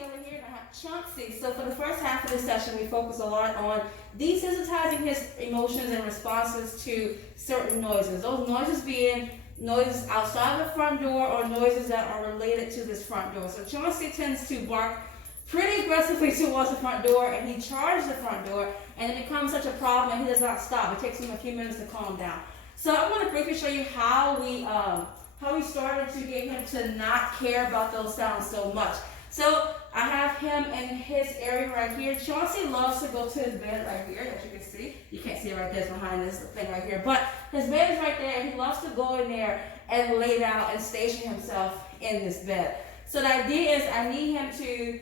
over here, and I have Chauncey. So for the first half of this session, we focus a lot on desensitizing his emotions and responses to certain noises. Those noises being noises outside the front door or noises that are related to this front door. So Chauncey tends to bark pretty aggressively towards the front door, and he charges the front door, and it becomes such a problem and he does not stop. It takes him a few minutes to calm down. So I want to briefly show you how we started to get him to not care about those sounds so much. So I have him in his area right here. Chauncey loves to go to his bed right here, as you can see. You can't see it right there, it's behind this thing right here. But his bed is right there, and he loves to go in there and lay down and station himself in this bed. So the idea is I need you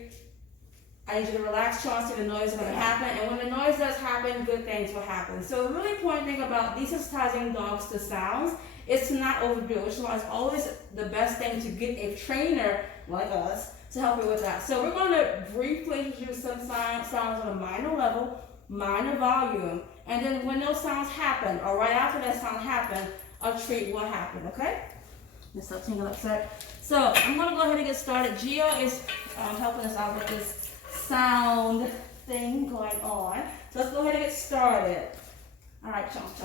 to relax, Chauncey. The noise is going to happen, and when the noise does happen, good things will happen. So the really important thing about desensitizing dogs to sounds is to not overdo it, which is why it's always the best thing to get a trainer like us to help you with that. So we're going to briefly introduce some sounds on a minor level, minor volume, and then when those sounds happen, or right after that sound happen, a treat will happen, okay? Let's start tingling upset. So I'm going to go ahead and get started. Gio is helping us out with this sound thing going on. So let's go ahead and get started. All right, Chauncey.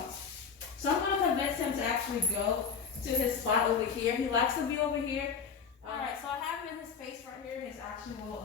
So I'm going to convince him to actually go to his spot over here. He likes to be over here. All right, so I have him in his space right here, his actual,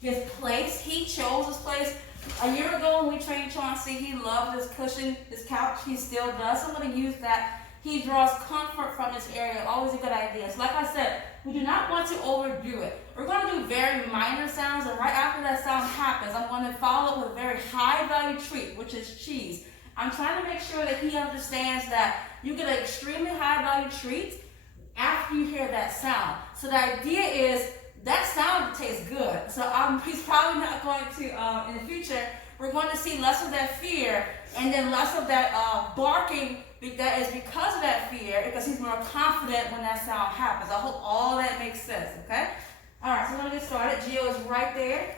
his place. He chose this place. A year ago when we trained Chauncey, he loved this cushion, this couch. He still does. So I'm going to use that. He draws comfort from this area. Always a good idea. So like I said, we do not want to overdo it. We're going to do very minor sounds, and right after that sound happens, I'm going to follow with a very high value treat, which is cheese. I'm trying to make sure that he understands that you get an extremely high value treat after you hear that sound. So the idea is that sound tastes good. So he's probably not going to, in the future, we're going to see less of that fear and then less of that barking that is because of that fear, because he's more confident when that sound happens. I hope all that makes sense, okay? All right, so we're going to get started. Gio is right there.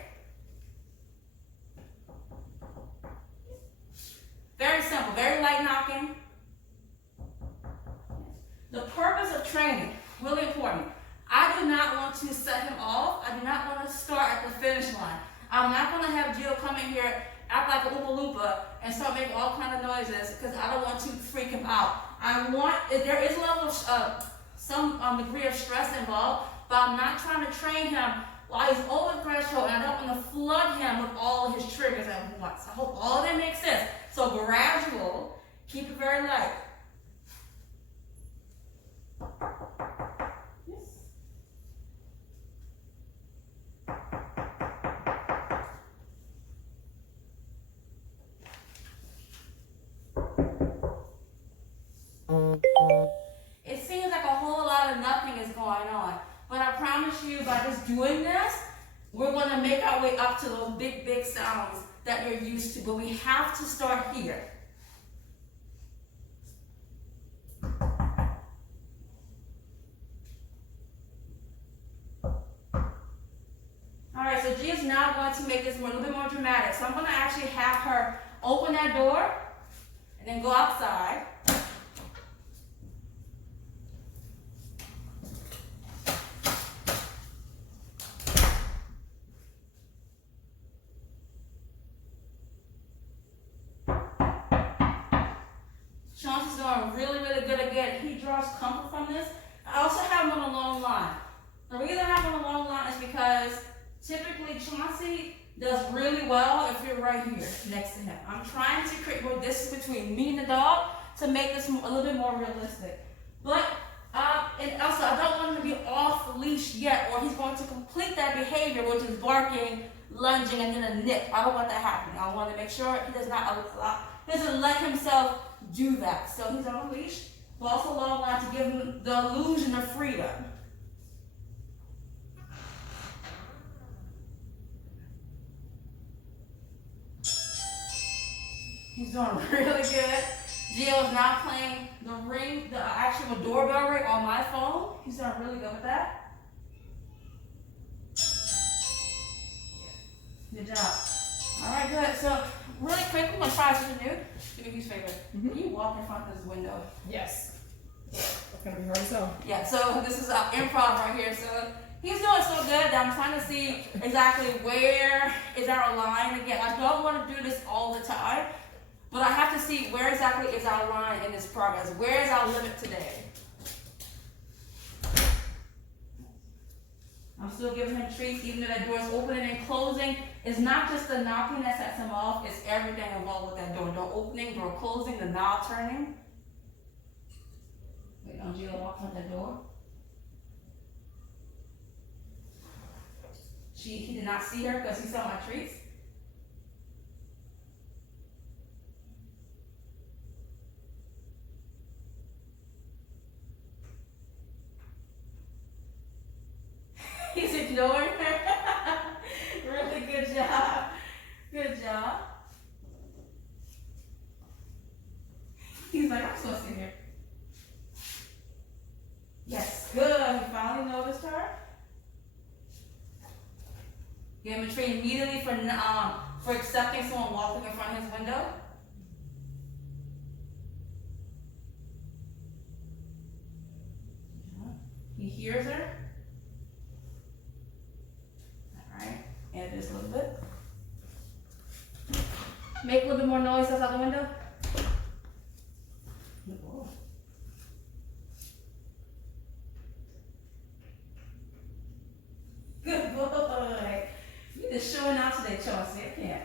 Very simple, very light knocking. The purpose of training, really important. I do not want to set him off. I do not want to start at the finish line. I'm not going to have Gio come in here, act like a Oompa Loompa, and start making all kinds of noises because I don't want to freak him out. There is a level of some degree of stress involved, but I'm not trying to train him while he's over the threshold, and I don't want to flood him with all of his triggers at once. I hope all of that makes sense. So gradual, keep it very light. Yes. It seems like a whole lot of nothing is going on, but I promise you by just doing this, we're going to make our way up to those big, big sounds that you're used to, but we have to start here. All right, so Gia's now going to make this a little bit more dramatic. So I'm going to actually have her open that door and then go outside. Chauncey's doing really, really good again. He draws comfort from this. I also have him on a long line. The reason I have him on a long line is because typically Chauncey does really well if you're right here next to him. I'm trying to create more distance between me and the dog to make this a little bit more realistic. But, and also I don't want him to be off leash yet, or he's going to complete that behavior, which is barking, lunging, and then a nip. I don't want that happening. I want to make sure he doesn't let himself do that. So he's on a leash, but also long line to give him the illusion of freedom. He's doing really good. Gio is now playing the actual doorbell ring on my phone. He's doing really good with that. Good job. All right, good. So really quick, we're going to try something new. Do me a huge favor. Can you walk in front of this window? Yes. It's going to be hard as hell. Yeah, so this is improv right here. So He's doing so good that I'm trying to see exactly where is our line. Again, I don't want to do this all the time, but I have to see where exactly is our line in this progress. Where is our limit today? I'm still giving him treats, even though that door is opening and closing. It's not just the knocking that sets him off, it's everything involved with that door. Door opening, door closing, the knob turning. Wait, don't you walk from that door? He did not see her because he saw my treats. He's ignoring her. Really good job. Good job. He's like, I'm supposed to sit here. Yes, good. He finally noticed her. Give him a treat immediately for accepting someone walking in front of his window. He hears her. Alright, add this a little bit. Make a little bit more noise outside the window. Good boy. You're just showing out today, Chauncey. I can't.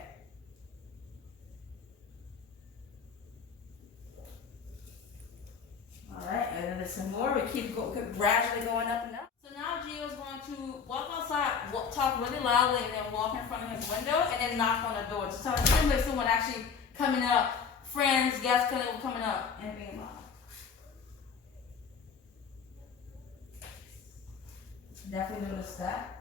Alright, and then there's some more. We keep gradually going up and up. So now Gio's going to walk outside, talk really loudly, and then walk in front of his window, and then knock on the door. Just tell him like someone actually coming up, friends, guests coming up, and being loud. Definitely notice that.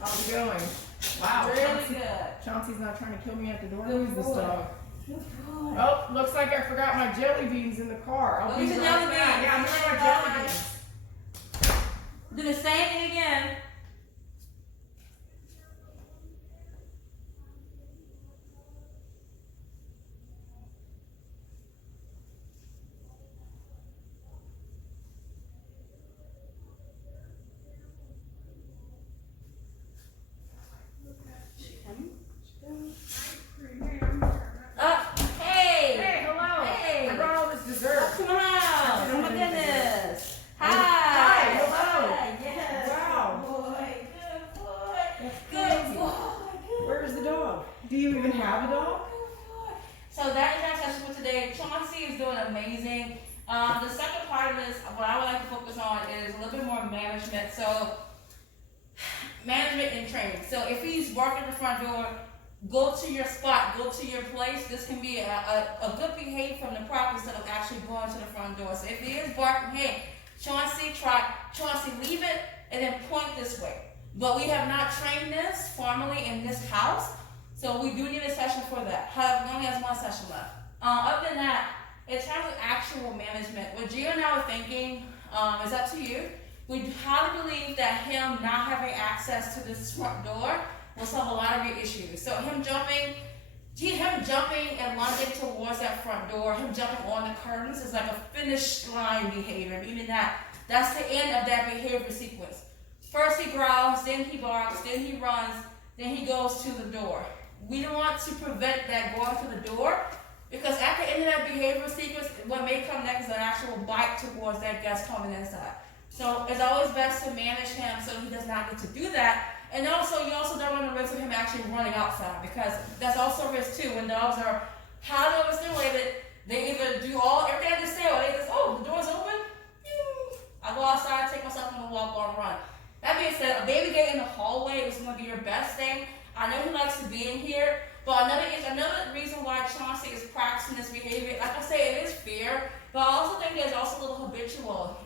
How's it going? Wow. Really good. Chauncey's not trying to kill me at the door. Who's this dog? Oh, looks like I forgot my jelly beans in the car. I'll be Look at right your jelly back. beans. Yeah, I'm bringing my jelly beans. Do the same thing again. Hey! Hey, hello. Hey! I brought all this dessert. Come on out. Oh my goodness. Hi. Hi, hello. Hi. Yes. Wow. Good boy. Good boy. That's Good crazy. boy. Good Where's the dog? Do you even have a dog? boy. So that is our session for today. Chauncey is doing amazing. The second part of this, what I would like to focus on is a little bit more management. So management and training. So if he's barking at the front door, go to your spot, go to your place. This can be a good behavior from the prop instead of actually going to the front door. So if he is barking, hey, Chauncey, leave it and then point this way. But we have not trained this formally in this house, so we do need a session for that. However, we only have one session left. Other than that, in terms of actual management, what Gio and I were thinking is up to you. We highly believe that him not having access to this front door will solve a lot of your issues. So him jumping and lunging towards that front door, him jumping on the curtains is like a finish line behavior, meaning that that's the end of that behavior sequence. First he growls, then he barks, then he runs, then he goes to the door. We don't want to prevent that going to the door, because at the end of that behavioral sequence, what may come next is an actual bite towards that guest coming inside. So it's always best to manage him so he does not get to do that. And also, you also don't run the risk of him actually running outside, because that's also a risk too. When dogs are highly overstimulated, they either do everything I just said, or they just, oh, the door's open, I go outside, take myself on a walk, or run. That being said, a baby gate in the hallway is going to be your best thing. I know he likes to be in here, but another reason why Chauncey is practicing this behavior, like I say, it is fear, but I also think there's also a little habitual.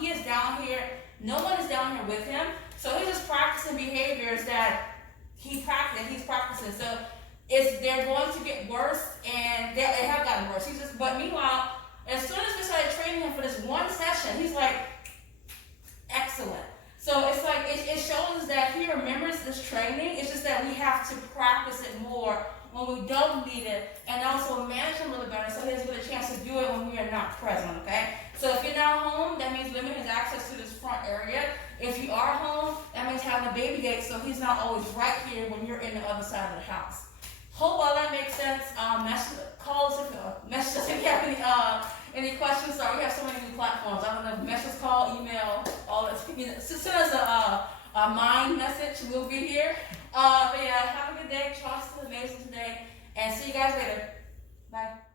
He is down here, no one is down here with him, so he's just practicing behaviors that he's practicing. So they're going to get worse, and they have gotten worse. But meanwhile, as soon as we started training him for this one session, he's like, excellent. So it's like, it shows that that he remembers this training. It's just that we have to practice it more when we don't need it, and also manage him really better so he doesn't get a chance to do it when we are not present, okay? So if you're not home, that means limiting his access to this front area. If you are home, that means having a baby gate so he's not always right here when you're in the other side of the house. Hope all that makes sense. Call us if you have any questions. Sorry, we have so many new platforms. I don't know if message, call, email, all that. Send us a mind message. We'll be here. But yeah, have a good day. Chauncey was amazing today. And see you guys later. Bye.